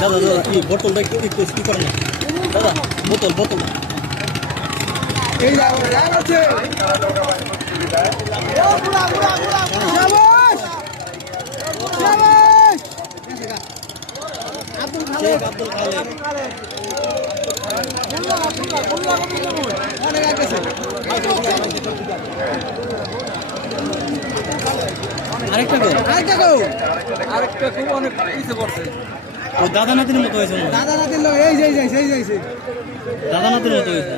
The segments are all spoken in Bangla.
দাদা দাদা কি বোতলটা একটু কি করে না দাদা বোতল বোতল এই আছে আব্দুল খালেক অনেক আগেছে আরেকটা খুব অনেক পিছিয়ে পড়ছে ও দাদা নাতির মতো হয়েছে দাদা নাতির লোক এই যাইছে দাদা নাতির মতো হয়েছে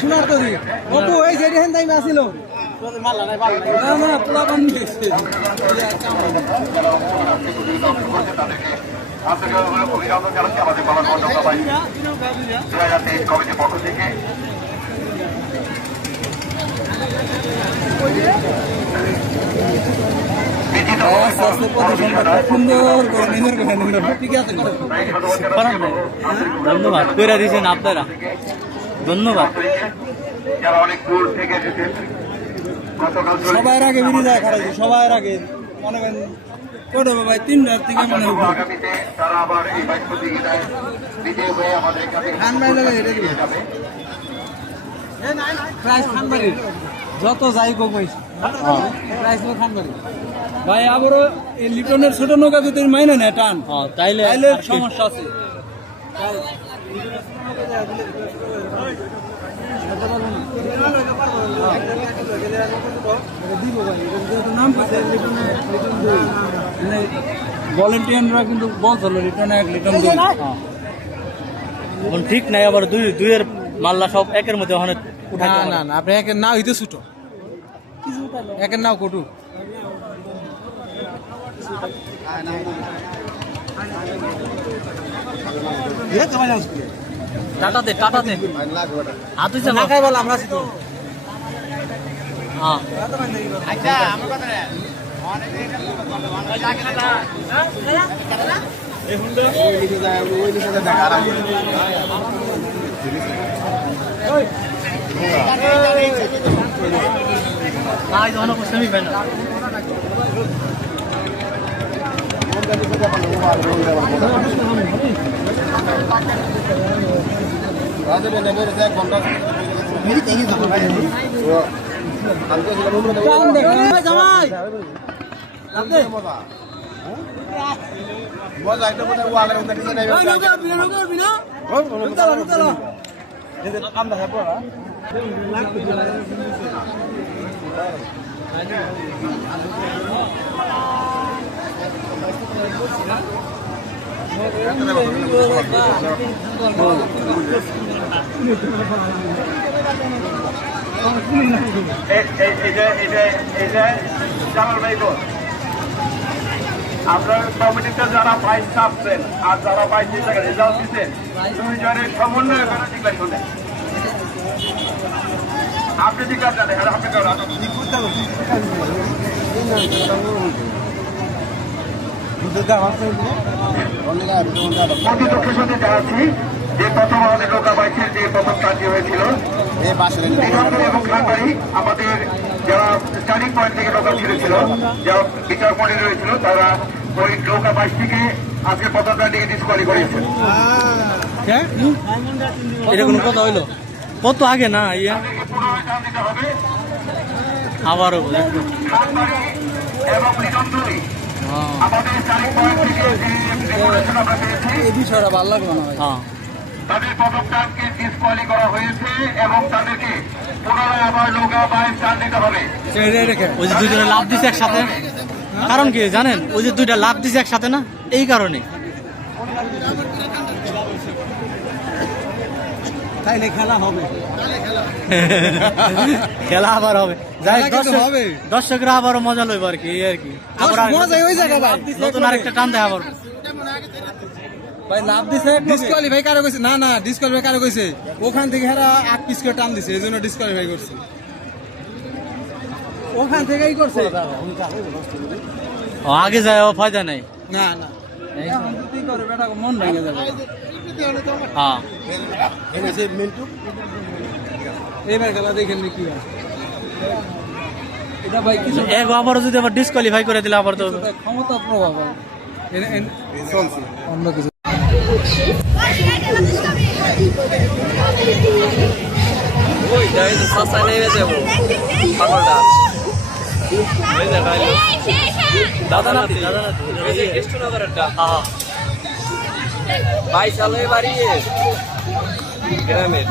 শোনার তরি অপু এই সাইডে হেন টাইমে আসিল না না পোলা বান দিয়েছে অভিনন্দন জানাচ্ছি আমাদের কমিটির পক্ষ থেকে। ধন্যবাদ কইরা দিয়েছেন আপনারা ধন্যবাদ যারা অনেক দূর থেকে এসেছেন সবার আগে বেরিয়ে যায় খারাপ সবার আগে মনে করেন করে ভাই 3টার থেকে মনে হয় আগামীতে তারা আবার এই বাইক প্রতিযোগিতায় বিজয়ী হয়ে আমাদের কাছে খান ভাই লাগে হেরে দিবে প্রাইস খানবাড়ি যত যাই গো কইছে প্রাইস ও খানবাড়ি ভাই আবারও এই লিটনের ছোট নৌকা যদি মাইনে না টান তাইলে সমস্যা আছে ভলেন্টিয়াররা কিন্তু বলছিল রিটার্ন 1 লিটন এখন ঠিক নাই আবার দুইয়ের মাল্লা সব একের মধ্যে ওখানে না আপনি একের নাও হইতে ছুটো একের নাও কটু টাটাতে হাত হইছে না খাই বল আমরা আছি তো হ্যাঁ আচ্ছা আমার কথা না আজ অনেক সেমি ফাইনাল আপনার কমিটিতে যারা প্রাইজ ছাপছেন আর যারা প্রাইজ রেজাল্ট দিচ্ছেন 2 জনের সমন্বয় করে ডিক্লারেশন দেন। আপনি ডিক্লার জানেন আর আপনি প্রতিপক্ষের সাথে জানাচ্ছি যে প্রথম আমাদের নৌকা বাইকের যে প্রথম কাজটি হয়েছিল এবং খানবাড়ি আমাদের যারা স্টার্টিং পয়েন্ট থেকে নৌকা ছেড়েছিল যারা বিচার পয়েন্টে রয়েছিল তারা ওই নৌকা বাইক থেকে আজকে প্রথম রাউন্ডে ডিসকোয়ালি করেছে। এটা কোনো কথা হইলো কত আগে না ইয়া আবারও খানবাড়ি এবং লিটনদুলি আমাদের স্টার্টিং পয়েন্ট থেকে যে ডেপুটেশন আমরা পেয়েছি এই বিষয়টা ভালো লাগলো না ভাই হ্যাঁ তাদের প্রথম টানকে ডিসকোয়ালি করা হয়েছে এবং তাদেরকে পুনরায় আবার নৌকা বাইক টান দিতে হবে। ওই যে দুইটা লাভ দিছে একসাথে কারণ কি জানেন ওই যে দুইটা লাভ দিছে একসাথে না এই কারণে তাইলে খেলা হবে খেলা আবার হবে যাই খেলা কিন্তু হবে। দর্শকরা আবারও মজা লইব আর কি এই আর কি আবার মজা ওই জায়গা ভাই নতুন আরেকটা টান দেয় আবার ভাই লাভ দিছে ডিসকোয়ালিফাই কারো কইছে না ডিসকোয়ালিফাই কারো কইছে ওখান থেকে হেরা 8 পিস করে টান দিছে এজন্য ডিসকোয়ালিফাই করছে ওখান থেকেই করছে আগে যায় ফায়দা নাই না এখন যদি করে বেটা মন ভেঙে যাবে হ্যাঁ এইবার খেলা দেখেন কি হয় এটা ভাই কিছু এক আবারও যদি আবার ডিসকোয়ালিফাই করে দিলে আবার তো ক্ষমতা প্রভাব ভাই। চলছে অন্য কিছু দাদা নাতি ভাই চালো বাড়ি গ্রামের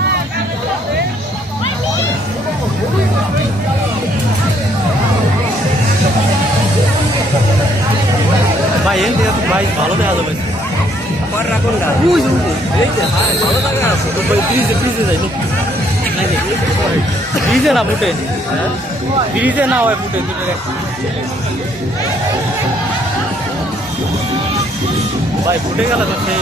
ভাই এন দিয়ে ভাই ভালো দেখা যাবে আমার রাখুনটা এই যে ভালো জায়গা আছে তো ভাই ব্রিজে যাই ব্রিজে না ফুটে ব্রিজে না হয় ফুটে ভাই ফুটে গেল তো সেই